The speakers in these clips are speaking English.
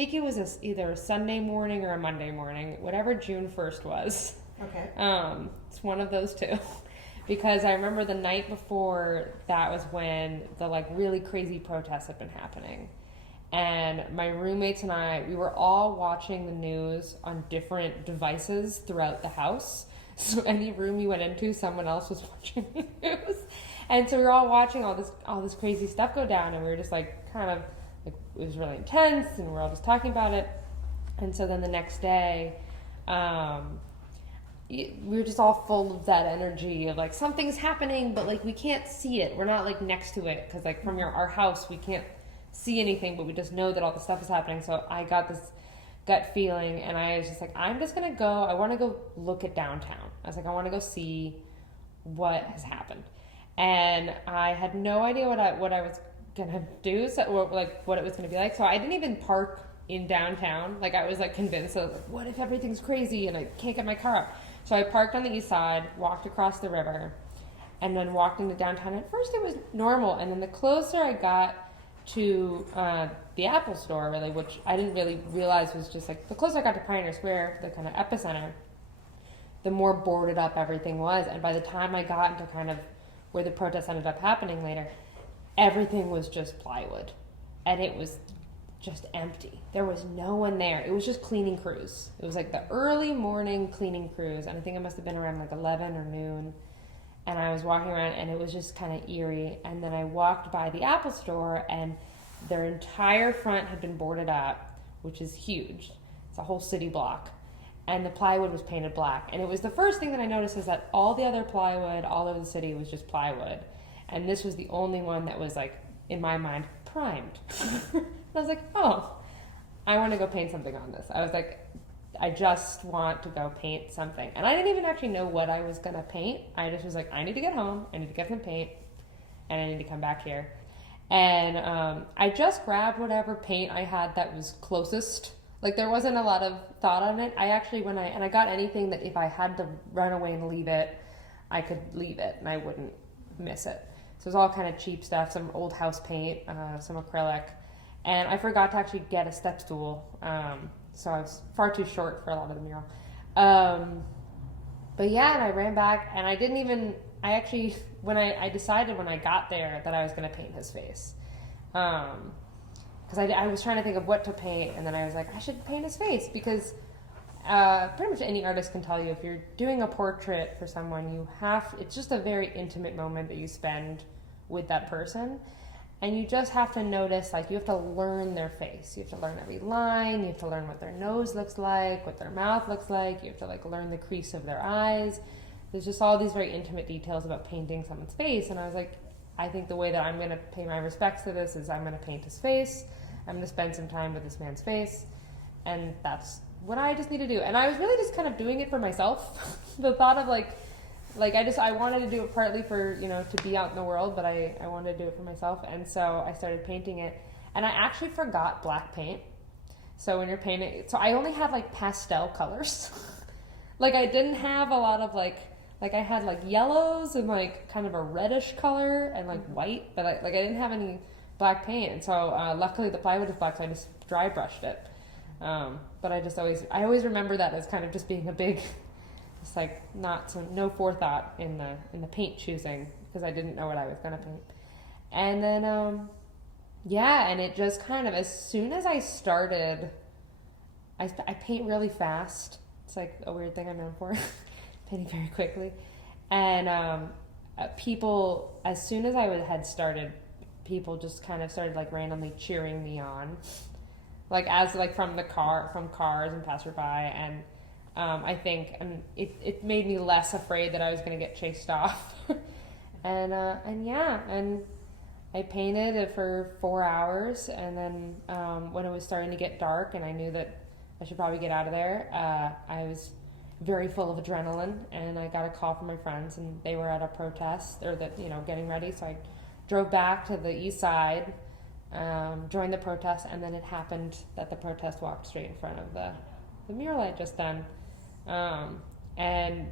think it was either a Sunday morning or a Monday morning, whatever June 1st was. Okay. It's one of those two. Because I remember the night before that was when the like really crazy protests had been happening. And my roommates and I, we were all watching the news on different devices throughout the house. So any room you went into, someone else was watching the news. And so we were all watching all this crazy stuff go down, and we were just like kind of like, it was really intense, and we were all just talking about it. And so then the next day, we were just all full of that energy of like something's happening, but like we can't see it. We're not like next to it because like from our house we can't see anything, but we just know that all the stuff is happening. So I got this gut feeling, and I was just like, I'm just gonna go. I want to go look at downtown. I was like, I want to go see what has happened, and I had no idea what I was gonna do, so like what it was gonna be like. So I didn't even park in downtown. Like I was like convinced of like, what if everything's crazy and I can't get my car up? So I parked on the east side, walked across the river, and then walked into downtown. At first it was normal, and then the closer I got to the Apple store, really, which I didn't really realize was just like, the closer I got to Pioneer Square, the kind of epicenter, the more boarded up everything was. And by the time I got into kind of where the protests ended up happening later, everything was just plywood. And it was just empty. There was no one there. It was just cleaning crews. It was like the early morning cleaning crews, and I think it must have been around like 11 or noon. And I was walking around, and it was just kind of eerie. And then I walked by the Apple store, and their entire front had been boarded up, which is huge. It's a whole city block. And the plywood was painted black. And it was the first thing that I noticed was that all the other plywood all over the city was just plywood. And this was the only one that was like, in my mind, primed. I was like, oh, I want to go paint something on this. I was like, I just want to go paint something. And I didn't even actually know what I was going to paint. I just was like, I need to get home, I need to get some paint, and I need to come back here. And I just grabbed whatever paint I had that was closest. Like there wasn't a lot of thought on it. I actually, I got anything that if I had to run away and leave it, I could leave it and I wouldn't miss it. So it was all kind of cheap stuff, some old house paint, some acrylic. And I forgot to actually get a step stool, so I was far too short for a lot of the mural. But yeah, and I ran back, and I decided when I got there that I was going to paint his face. Because I was trying to think of what to paint, and then I was like, I should paint his face, because pretty much any artist can tell you if you're doing a portrait for someone, it's just a very intimate moment that you spend with that person. And you just have to notice, like, you have to learn their face. You have to learn every line. You have to learn what their nose looks like, what their mouth looks like. You have to, like, learn the crease of their eyes. There's just all these very intimate details about painting someone's face. And I was like, I think the way that I'm going to pay my respects to this is I'm going to paint his face. I'm going to spend some time with this man's face. And that's what I just need to do. And I was really just kind of doing it for myself. The thought of, I wanted to do it partly for, to be out in the world, but I wanted to do it for myself. And so I started painting it. And I actually forgot black paint. So when you're painting, so I only had like pastel colors. Like I didn't have a lot of like I had like yellows and like kind of a reddish color and like white, but I didn't have any black paint. And so luckily the plywood is black, so I just dry brushed it. But I always remember that as kind of just being a big, it's like no forethought in the paint choosing, because I didn't know what I was going to paint. And then, and it just kind of, as soon as I started, I paint really fast. It's like a weird thing I'm known for, painting very quickly. And people, as soon as I had started, people just kind of started like randomly cheering me on. Like from cars and passerby, and I think it made me less afraid that I was going to get chased off. and I painted it for 4 hours, and then when it was starting to get dark and I knew that I should probably get out of there, I was very full of adrenaline, and I got a call from my friends, and they were at a protest, or getting ready, so I drove back to the east side, joined the protest, and then it happened that the protest walked straight in front of the mural I had just done. And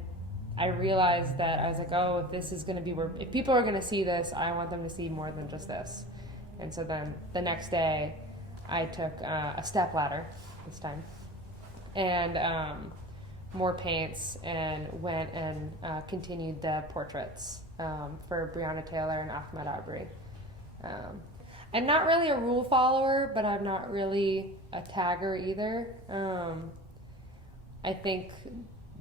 I realized that I was like, oh, if this is going to be if people are going to see this, I want them to see more than just this. And so then the next day, I took a step ladder this time, and more paints, and went and continued the portraits for Breonna Taylor and Ahmaud Arbery. I'm not really a rule follower, but I'm not really a tagger either. I think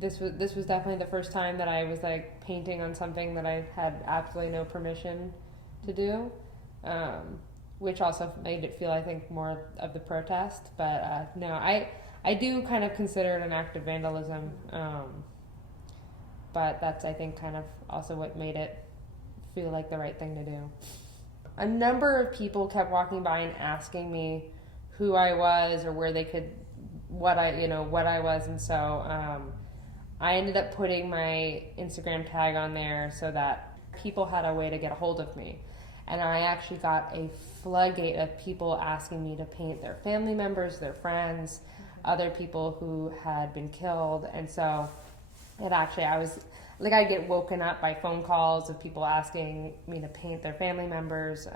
this was definitely the first time that I was like painting on something that I had absolutely no permission to do, which also made it feel, I think, more of the protest. But no, I do kind of consider it an act of vandalism, but that's, I think, kind of also what made it feel like the right thing to do. A number of people kept walking by and asking me who I was or where they could, what I was, and so I ended up putting my Instagram tag on there so that people had a way to get a hold of me. And I actually got a floodgate of people asking me to paint their family members, their friends, other people who had been killed. And so I'd get woken up by phone calls of people asking me to paint their family members.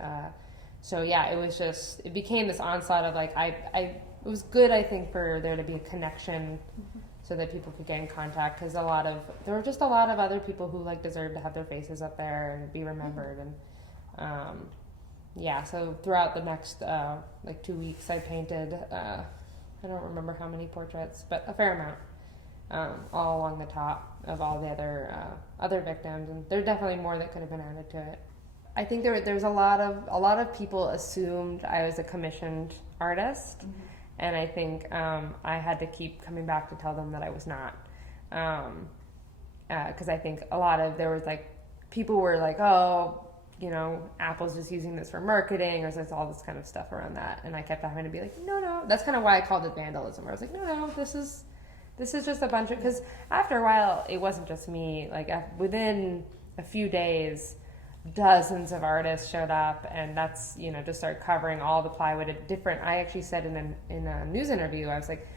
So yeah, it became this onslaught of like, it was good, I think, for there to be a connection so that people could get in contact, because there were just a lot of other people who like deserved to have their faces up there and be remembered. And yeah, so throughout the next 2 weeks I painted, I don't remember how many portraits, but a fair amount, all along the top of all the other victims, and there's definitely more that could have been added to it. I think there's a lot of people assumed I was a commissioned artist, mm-hmm. and I think I had to keep coming back to tell them that I was not, because I think there was like people were like, oh, Apple's just using this for marketing, or there's all this kind of stuff around that, and I kept having to be like, no. That's kind of why I called it vandalism, where I was like, no, this is just a bunch of, because after a while it wasn't just me. Like within a few days, dozens of artists showed up, and that's just start covering all the plywood at different. I actually said in a news interview, I was like,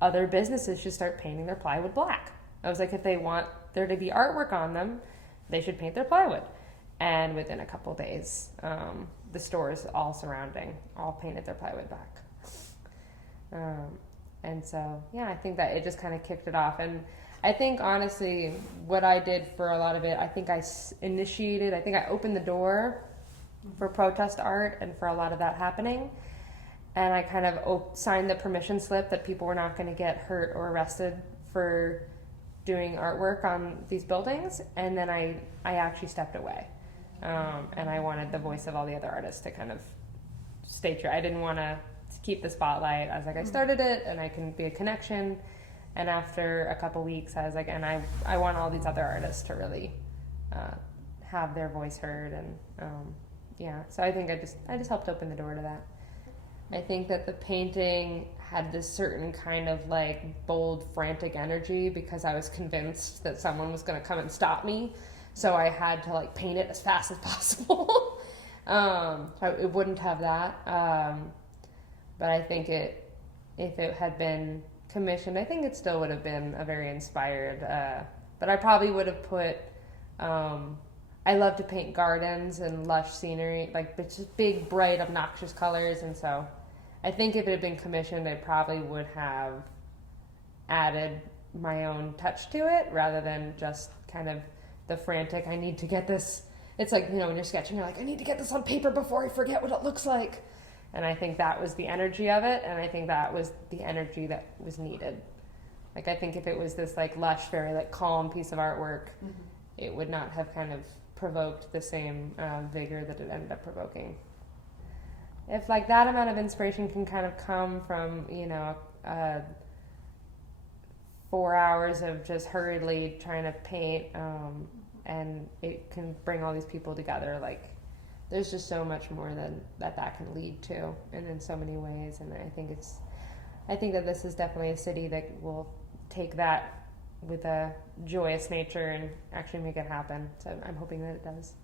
other businesses should start painting their plywood black. I was like, if they want there to be artwork on them, they should paint their plywood. And within a couple days, the stores all surrounding all painted their plywood black. And so, yeah, I think that it just kind of kicked it off. And I think, honestly, what I did for a lot of it, I think I opened the door for protest art and for a lot of that happening. And I kind of signed the permission slip that people were not going to get hurt or arrested for doing artwork on these buildings. And then I actually stepped away. And I wanted the voice of all the other artists to kind of stay true. I didn't want to keep the spotlight. I was like, I started it, and I can be a connection. And after a couple weeks, I was like, and I want all these other artists to really have their voice heard. And yeah, so I think I just helped open the door to that. I think that the painting had this certain kind of like bold, frantic energy because I was convinced that someone was going to come and stop me. So I had to like paint it as fast as possible. So it wouldn't have that. But I think if it had been commissioned, I think it still would have been a very inspired. But I probably would have put. I love to paint gardens and lush scenery, like just big, bright, obnoxious colors, and so I think if it had been commissioned, I probably would have added my own touch to it rather than just kind of the frantic, I need to get this. It's like, when you're sketching, you're like, I need to get this on paper before I forget what it looks like. And I think that was the energy of it, and I think that was the energy that was needed. Like, I think if it was this, like, lush, very, like, calm piece of artwork, mm-hmm. it would not have kind of provoked the same vigor that it ended up provoking. If, like, that amount of inspiration can kind of come from, 4 hours of just hurriedly trying to paint, and it can bring all these people together, like, there's just so much more than that can lead to, and in so many ways. And I think that this is definitely a city that will take that with a joyous nature and actually make it happen. So I'm hoping that it does.